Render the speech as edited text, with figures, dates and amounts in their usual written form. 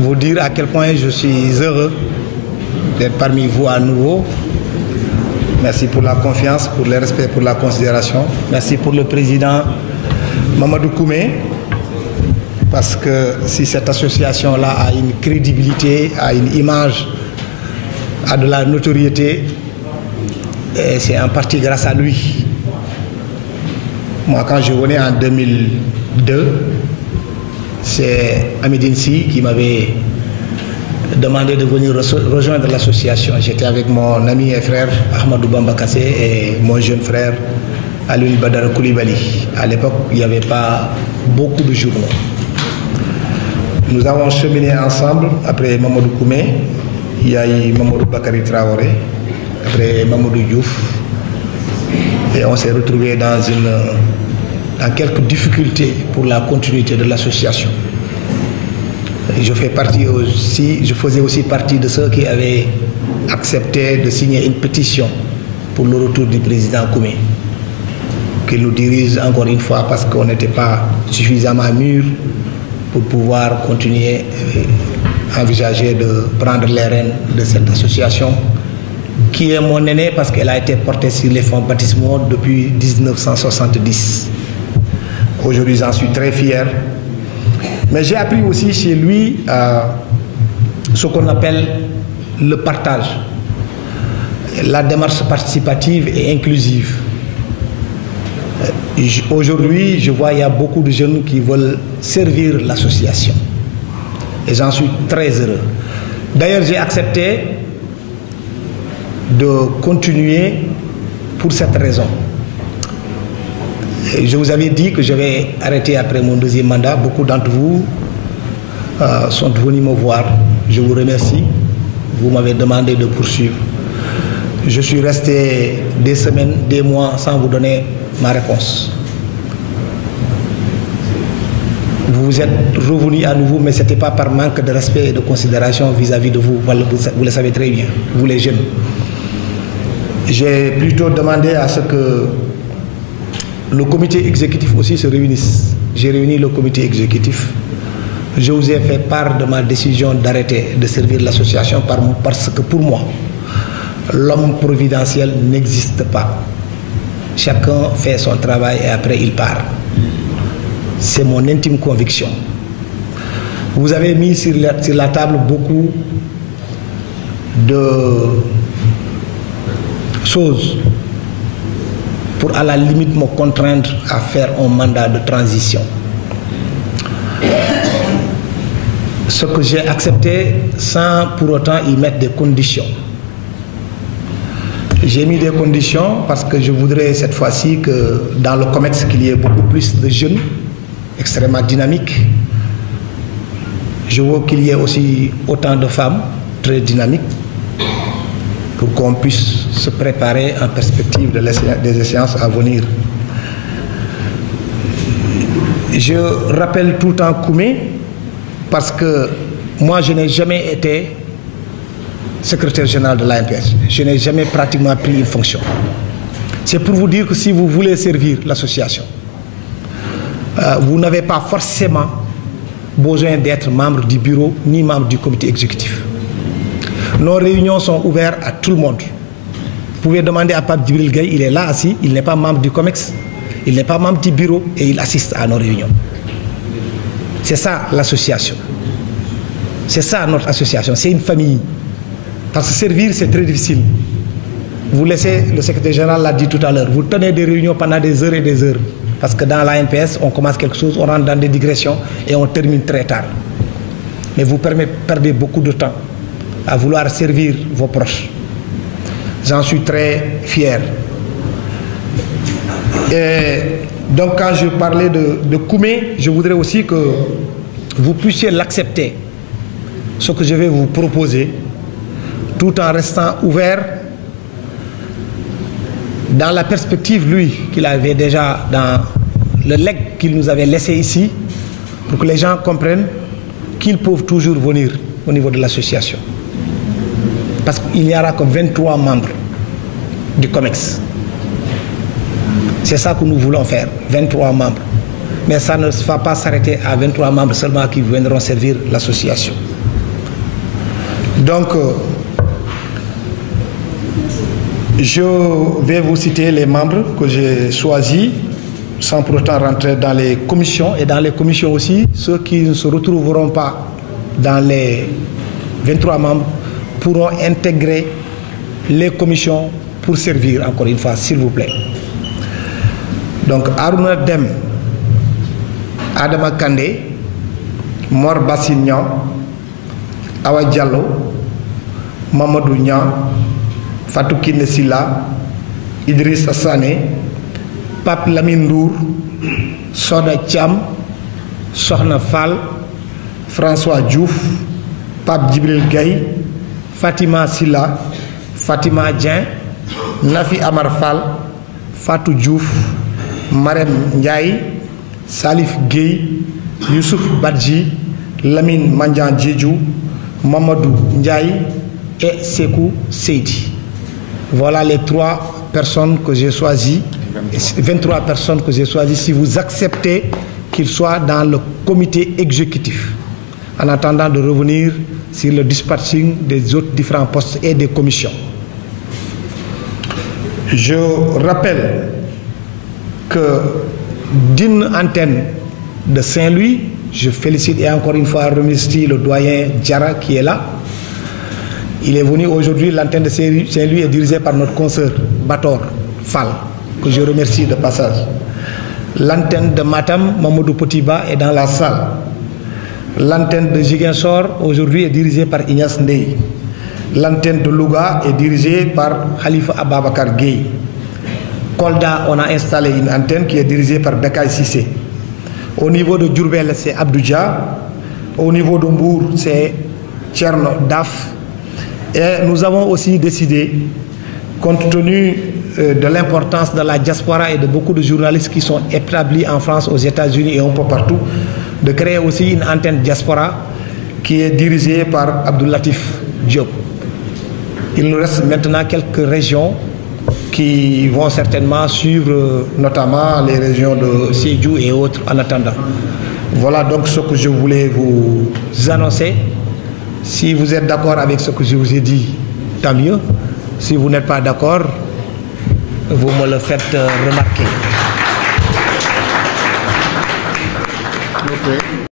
Vous dire à quel point je suis heureux d'être parmi vous à nouveau. Merci pour la confiance, pour le respect, pour la considération. Merci pour le président Mamadou Koumé, parce que si cette association-là a une crédibilité, a une image, a de la notoriété, c'est en partie grâce à lui. Moi, quand je venais en 2002, c'est Amidine Sy qui m'avait demandé de venir rejoindre l'association. J'étais avec mon ami et frère Ahmadou Bamba Kassé et mon jeune frère Alioune Badara Koulibaly. À l'époque, il n'y avait pas beaucoup de journaux. Nous avons cheminé ensemble. Après Mamadou Koumé, il y a eu Mamadou Bakary Traoré, après Mamadou Diouf. Et on s'est retrouvés dans quelques difficultés pour la continuité de l'association. Je faisais aussi partie de ceux qui avaient accepté de signer une pétition pour le retour du président Koumé, qui nous dirige encore une fois parce qu'on n'était pas suffisamment mûrs pour pouvoir continuer à envisager de prendre les rênes de cette association, qui est mon aîné parce qu'elle a été portée sur les fonds baptismaux depuis 1970. Aujourd'hui, j'en suis très fier. Mais j'ai appris aussi chez lui ce qu'on appelle le partage, la démarche participative et inclusive. Aujourd'hui, je vois qu'il y a beaucoup de jeunes qui veulent servir l'association. Et j'en suis très heureux. D'ailleurs, j'ai accepté de continuer pour cette raison. Je vous avais dit que je vais arrêter après mon deuxième mandat. Beaucoup d'entre vous sont venus me voir. Je vous remercie. Vous m'avez demandé de poursuivre. Je suis resté des semaines, des mois sans vous donner ma réponse. Vous êtes revenus à nouveau, mais ce n'était pas par manque de respect et de considération vis-à-vis de vous. Vous le savez très bien, vous les jeunes. J'ai plutôt demandé à ce que le comité exécutif aussi se réunisse. J'ai réuni le comité exécutif. Je vous ai fait part de ma décision d'arrêter de servir l'association parce que pour moi, l'homme providentiel n'existe pas. Chacun fait son travail et après il part. C'est mon intime conviction. Vous avez mis sur la table beaucoup de choses pour à la limite me contraindre à faire un mandat de transition. Ce que j'ai accepté sans pour autant y mettre des conditions. J'ai mis des conditions parce que je voudrais cette fois-ci que dans le COMEX qu'il y ait beaucoup plus de jeunes extrêmement dynamiques. Je veux qu'il y ait aussi autant de femmes très dynamiques pour qu'on puisse se préparer en perspective des échéances à venir. Je rappelle tout le temps Koumé parce que moi je n'ai jamais été secrétaire général de l'ANPS. Je n'ai jamais pratiquement pris une fonction. C'est pour vous dire que si vous voulez servir l'association, vous n'avez pas forcément besoin d'être membre du bureau ni membre du comité exécutif. Nos réunions sont ouvertes à tout le monde. Vous pouvez demander à Pape Djibril Gaye, il est là assis, il n'est pas membre du COMEX, il n'est pas membre du bureau et il assiste à nos réunions. C'est ça l'association. C'est ça notre association, c'est une famille. Parce que servir, c'est très difficile. Vous laissez, le secrétaire général l'a dit tout à l'heure, vous tenez des réunions pendant des heures et des heures. Parce que dans l'ANPS, on commence quelque chose, on rentre dans des digressions et on termine très tard. Mais vous perdez beaucoup de temps à vouloir servir vos proches. J'en suis très fier. Et donc quand je parlais de Koumé, je voudrais aussi que vous puissiez l'accepter, ce que je vais vous proposer, tout en restant ouvert dans la perspective, lui, qu'il avait déjà dans le legs qu'il nous avait laissé ici, pour que les gens comprennent qu'ils peuvent toujours venir au niveau de l'association. Parce qu'il n'y aura que 23 membres du COMEX. C'est ça que nous voulons faire, 23 membres. Mais ça ne va pas s'arrêter à 23 membres seulement qui viendront servir l'association. Donc, je vais vous citer les membres que j'ai choisis, sans pour autant rentrer dans les commissions. Et dans les commissions aussi, ceux qui ne se retrouveront pas dans les 23 membres pourront intégrer les commissions pour servir, encore une fois, s'il vous plaît. Donc, Aruna Dem, Adama Kandé, Mor Bassignan, Awa Diallo, Mamadou Niang, Fatou Kiné Silla, Idriss Sané, Pape Lamine Ndour, Soda Thiam, Sohna Fall, François Diouf, Pape Djibril Gaye, Fatima Silla, Fatima Dieng, Nafi Amar Fall, Fatou Diouf, Marem Ndiaye, Salif Gueye, Youssouf Badji, Lamine Mandian Djedjou, Mamadou Ndiaye et Sekou Seydi. Voilà les 3 personnes que j'ai choisies, 23 personnes que j'ai choisies, si vous acceptez qu'ils soient dans le comité exécutif, en attendant de revenir sur le dispatching des autres différents postes et des commissions. Je rappelle que d'une antenne de Saint-Louis, je félicite et encore une fois remercie le doyen Diarra qui est là. Il est venu aujourd'hui, l'antenne de Saint-Louis est dirigée par notre consoeur Bator Fall, que je remercie de passage. L'antenne de Matam, Mamadou Potiba, est dans la salle. L'antenne de Ziguinchor aujourd'hui est dirigée par Ignace Ndeye. L'antenne de Louga est dirigée par Khalifa Ababakar Gueye. Kolda, on a installé une antenne qui est dirigée par Bekay Sissé. Au niveau de Diourbel, c'est Abdouja. Au niveau de Mbour, c'est Tcherno Daf. Et nous avons aussi décidé, compte tenu de l'importance de la diaspora et de beaucoup de journalistes qui sont établis en France, aux États-Unis et un peu partout, de créer aussi une antenne diaspora qui est dirigée par Abdoulatif Diop. Il nous reste maintenant quelques régions qui vont certainement suivre, notamment les régions de Sédhiou et autres en attendant. Voilà donc ce que je voulais vous annoncer. Si vous êtes d'accord avec ce que je vous ai dit, tant mieux. Si vous n'êtes pas d'accord, vous me le faites remarquer. Okay.